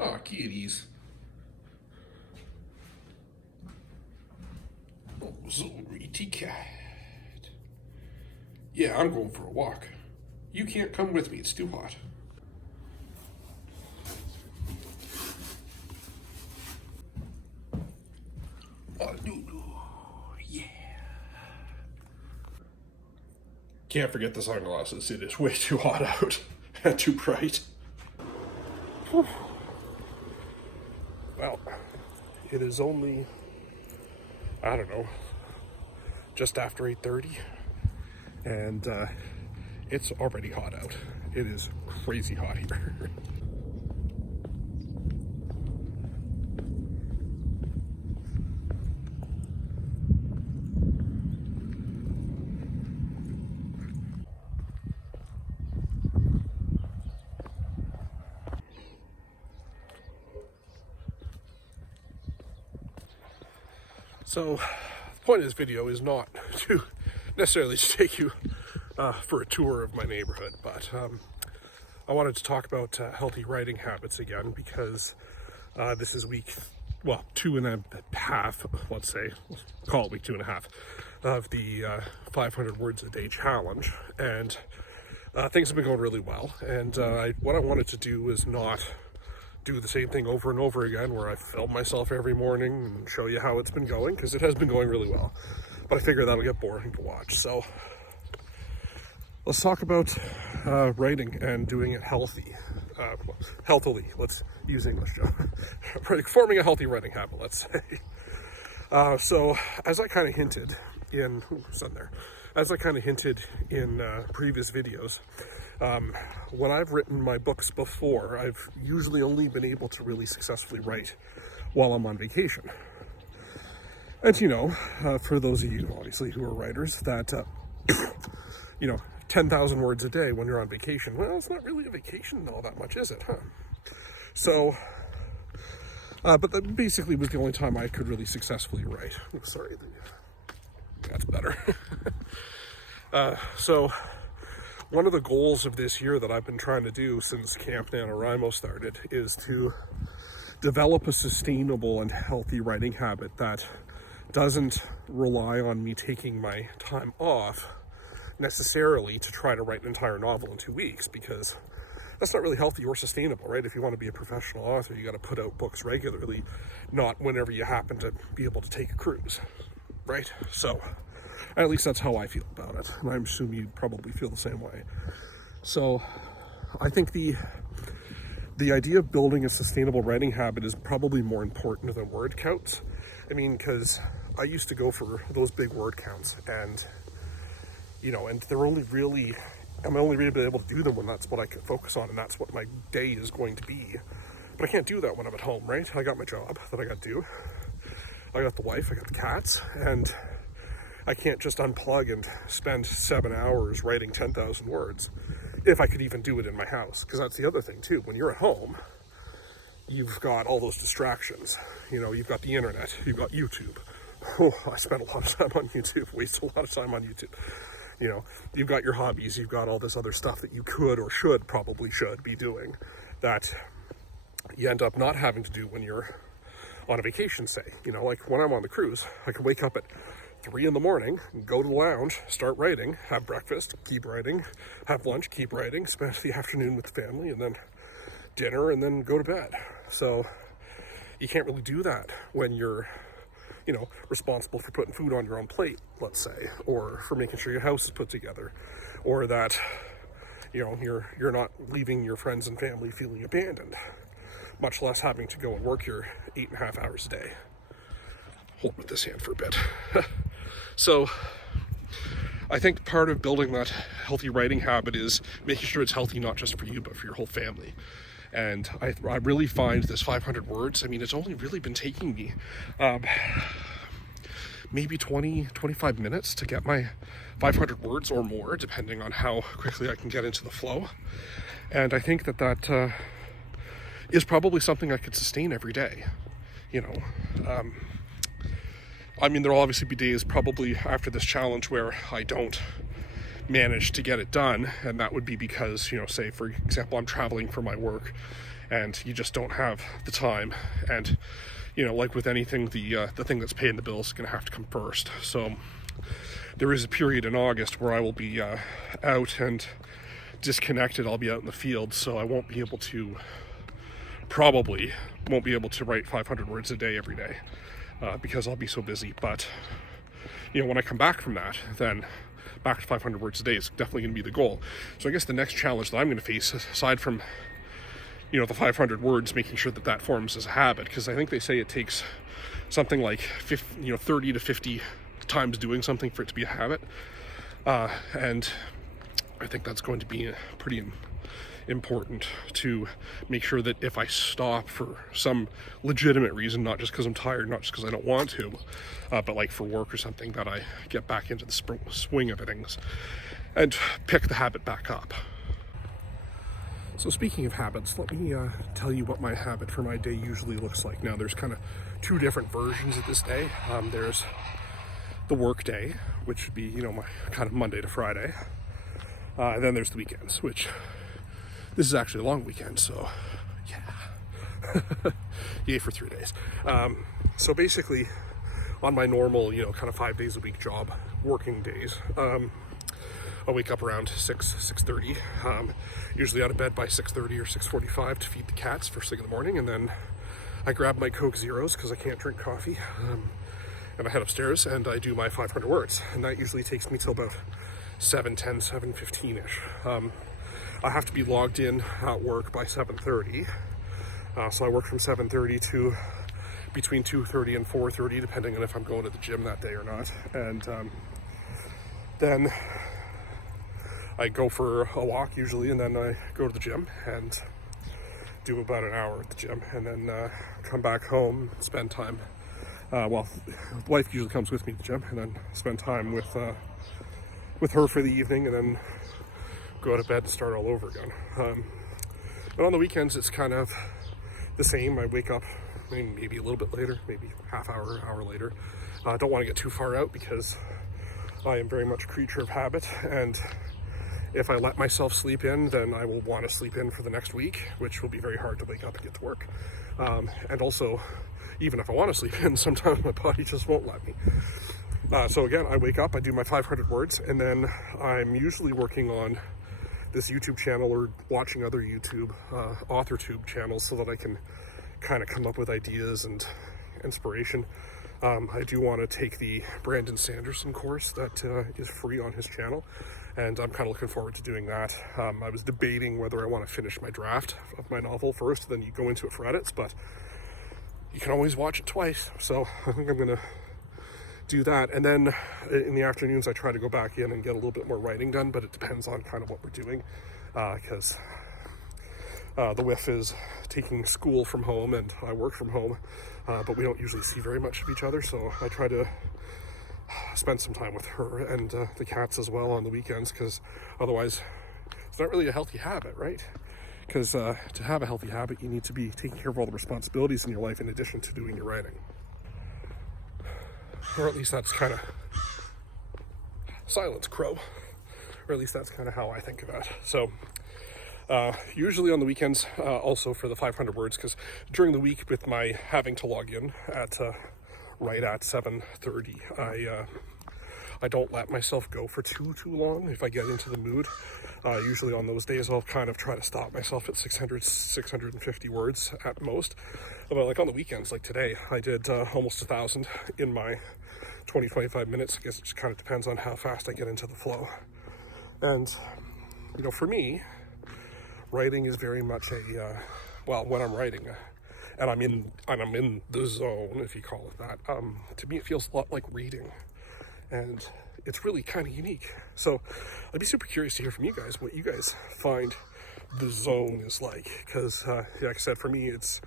Aw, kitties. Oh, so pretty cat. Yeah, I'm going for a walk. You can't come with me, it's too hot. Oh, Lulu. Yeah. Can't forget the sunglasses. It is way too hot out and too bright. Whew. Well, it is only, I don't know, just after 8:30, and it's already hot out. It is crazy hot here. So, the point of this video is not to necessarily take you for a tour of my neighborhood, but I wanted to talk about healthy writing habits again, because this is week, well, 2.5, let's say, call it week 2.5, of the 500 words a day challenge, and things have been going really well, and what I wanted to do is not do the same thing over and over again, where I film myself every morning and show you how it's been going, because it has been going really well, but I figure that'll get boring to watch. So let's talk about writing and doing it healthily. Let's use English, Joe. Forming a healthy writing habit, let's say. So as I kind of hinted in previous videos, when I've written my books before, I've usually only been able to really successfully write while I'm on vacation. And for those of you obviously who are writers, that 10,000 words a day when you're on vacation, well, it's not really a vacation all that much, is it, huh? So but that basically was the only time I could really successfully write. Oh, sorry, that's better. So one of the goals of this year that I've been trying to do since Camp NaNoWriMo started is to develop a sustainable and healthy writing habit that doesn't rely on me taking my time off necessarily to try to write an entire novel in 2 weeks, because that's not really healthy or sustainable, right? If you want to be a professional author, you got to put out books regularly, not whenever you happen to be able to take a cruise, right? So at least that's how I feel about it, and I'm assuming you probably feel the same way. So I think the idea of building a sustainable writing habit is probably more important than word counts. I mean, because I used to go for those big word counts, and and they're only really, I'm only really able to do them when that's what I can focus on, and that's what my day is going to be. But I can't do that when I'm at home, right? I got my job that I got to do. I got the wife, I got the cats, and I can't just unplug and spend 7 hours writing 10,000 words, if I could even do it in my house. Because that's the other thing too, when you're at home, you've got all those distractions. You've got the internet, you've got YouTube. Oh, I spent a lot of time on YouTube, waste a lot of time on YouTube. You've got your hobbies, you've got all this other stuff that you could or probably should be doing, that you end up not having to do when you're on a vacation, say. Like when I'm on the cruise, I can wake up at 3 a.m, go to the lounge, start writing, have breakfast, keep writing, have lunch, keep writing, spend the afternoon with the family, and then dinner, and then go to bed. So you can't really do that when you're responsible for putting food on your own plate, let's say, or for making sure your house is put together, or that you're not leaving your friends and family feeling abandoned, much less having to go and work your 8.5 hours a day. Hold with this hand for a bit. So I think part of building that healthy writing habit is making sure it's healthy not just for you, but for your whole family. And I really find this 500 words, I mean, it's only really been taking me maybe 25 minutes to get my 500 words or more, depending on how quickly I can get into the flow. And I think that is probably something I could sustain every day. I mean, there'll obviously be days probably after this challenge where I don't manage to get it done. And that would be because, say for example, I'm traveling for my work and you just don't have the time. And, like with anything, the thing that's paying the bills is going to have to come first. So there is a period in August where I will be out and disconnected. I'll be out in the field, so I probably won't be able to write 500 words a day every day because I'll be so busy. But when I come back from that, then back to 500 words a day is definitely going to be the goal. So I guess the next challenge that I'm going to face, aside from the 500 words, making sure that forms as a habit, because I think they say it takes something like 30 to 50 times doing something for it to be a habit, and I think that's going to be pretty important to make sure that if I stop for some legitimate reason, not just because I'm tired, not just because I don't want to, but like for work or something, that I get back into the swing of things and pick the habit back up. So speaking of habits, let me tell you what my habit for my day usually looks like. Now, there's kind of two different versions of this day. There's the work day, which would be, my kind of Monday to Friday. And then there's the weekends, which this is actually a long weekend, so yeah. Yay for 3 days. So basically, on my normal, kind of 5 days a week job, working days, I wake up around 6:30, usually out of bed by 6:30 or 6:45 to feed the cats first thing in the morning, and then I grab my Coke Zeros because I can't drink coffee, and I head upstairs and I do my 500 words, and that usually takes me till about 7:10, 7:15-ish. I have to be logged in at work by 7:30, so I work from 7:30 to between 2:30 and 4:30, depending on if I'm going to the gym that day or not, and then I go for a walk usually, and then I go to the gym and do about an hour at the gym, and then come back home, spend time. Wife usually comes with me to the gym, and then spend time with her for the evening, and then go to bed and start all over again. But on the weekends, it's kind of the same. I wake up maybe a little bit later, maybe half hour later. I don't want to get too far out because I am very much a creature of habit, and if I let myself sleep in, then I will want to sleep in for the next week, which will be very hard to wake up and get to work. And also, even if I want to sleep in, sometimes my body just won't let me. So again, I wake up, I do my 500 words, and then I'm usually working on this YouTube channel or watching other YouTube AuthorTube channels so that I can kind of come up with ideas and inspiration. I do want to take the Brandon Sanderson course that is free on his channel, and I'm kind of looking forward to doing that. I was debating whether I want to finish my draft of my novel first, then you go into it for edits, but you can always watch it twice, so I think I'm going to do that. And then in the afternoons, I try to go back in and get a little bit more writing done, but it depends on kind of what we're doing, because the WIF is taking school from home and I work from home, but we don't usually see very much of each other, so I try to spend some time with her and the cats as well on the weekends, because otherwise it's not really a healthy habit, right? Because to have a healthy habit, you need to be taking care of all the responsibilities in your life in addition to doing your writing. Or at least that's kind of silence crow, or at least that's kind of how I think about it. So usually on the weekends, also for the 500 words, because during the week with my having to log in at right at 7:30, I don't let myself go for too long if I get into the mood. Usually on those days, I'll kind of try to stop myself at 650 words at most. But like on the weekends, like today, I did almost 1,000 in my 20-25 minutes. I guess it just kind of depends on how fast I get into the flow. And, for me, writing is very much when I'm writing, and I'm in the zone, if you call it that, to me it feels a lot like reading, and it's really kind of unique. So I'd be super curious to hear from you guys what you guys find the zone is like, because like I said, for me it's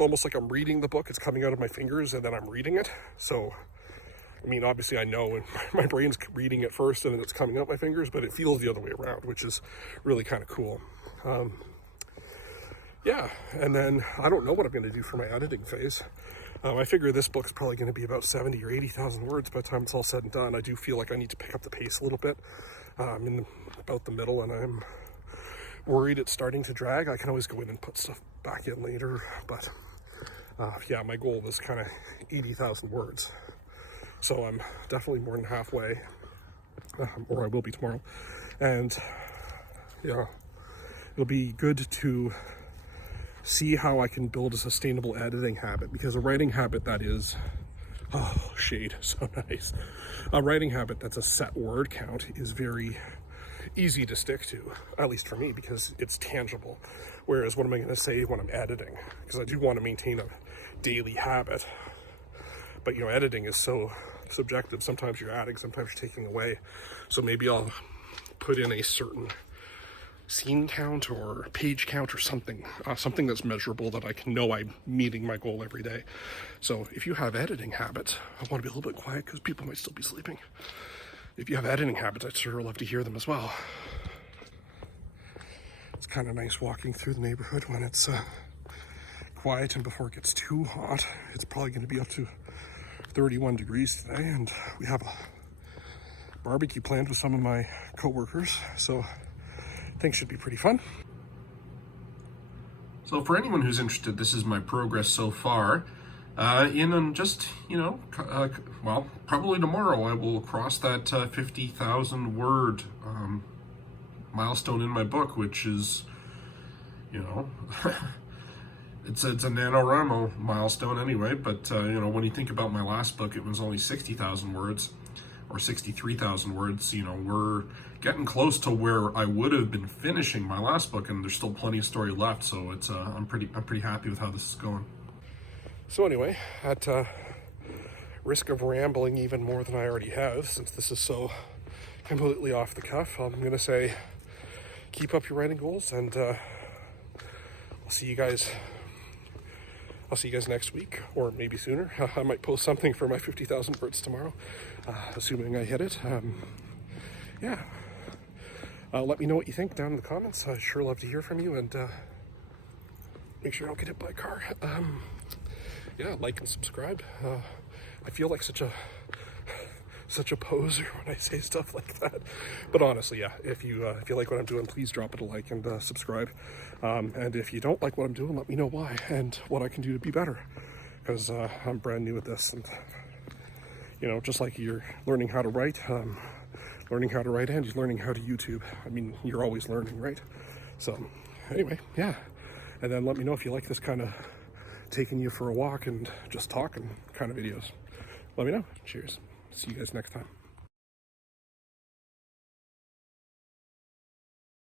almost like I'm reading the book. It's coming out of my fingers and then I'm reading it. So obviously I know, and my brain's reading it first and then it's coming out my fingers, but it feels the other way around, which is really kind of cool. And then I don't know what I'm going to do for my editing phase. I figure this book's probably going to be about 70 or 80,000 words by the time it's all said and done. I do feel like I need to pick up the pace a little bit. I'm in about the middle, and I'm worried it's starting to drag. I can always go in and put stuff back in later, but yeah, my goal was kind of 80,000 words. So I'm definitely more than halfway, or I will be tomorrow. And yeah, it'll be good to see how I can build a sustainable editing habit, because a writing habit that is, oh, shade, so nice. A writing habit that's a set word count is very easy to stick to, at least for me, because it's tangible. Whereas what am I going to say when I'm editing? Because I do want to maintain a daily habit. But, you know, editing is so subjective. Sometimes you're adding, sometimes you're taking away. So maybe I'll put in a certain scene count or page count or something, something that's measurable that I can know I'm meeting my goal every day. So if you have editing habits, I want to be a little bit quiet because people might still be sleeping. If you have editing habits, I'd sure love to hear them as well. It's kind of nice walking through the neighborhood when it's quiet and before it gets too hot. It's probably going to be up to 31 degrees today, and we have a barbecue planned with some of my coworkers, so things should be pretty fun. So for anyone who's interested, this is my progress so far. Just, well, probably tomorrow I will cross that 50,000 word milestone in my book, which is, it's a NaNoWriMo milestone anyway, but, when you think about my last book, it was only 60,000 words, or 63,000 words. We're getting close to where I would have been finishing my last book, and there's still plenty of story left, so it's, I'm pretty happy with how this is going. So anyway, at risk of rambling even more than I already have, since this is so completely off the cuff, I'm going to say keep up your writing goals, and I'll see you guys next week, or maybe sooner. I might post something for my 50,000 words tomorrow, assuming I hit it. Yeah. Let me know what you think down in the comments. I'd sure love to hear from you, and make sure you don't get hit by a car. Yeah, like and subscribe. I feel like such a poser when I say stuff like that, but honestly, yeah, if you like what I'm doing, please drop it a like and subscribe, and if you don't like what I'm doing, let me know why and what I can do to be better, because I'm brand new at this, and just like you're learning how to write, and you're learning how to YouTube. I mean, you're always learning, right? So anyway, yeah, and then let me know if you like this kind of taking you for a walk and just talking kind of videos. Let me know. Cheers. See you guys next time.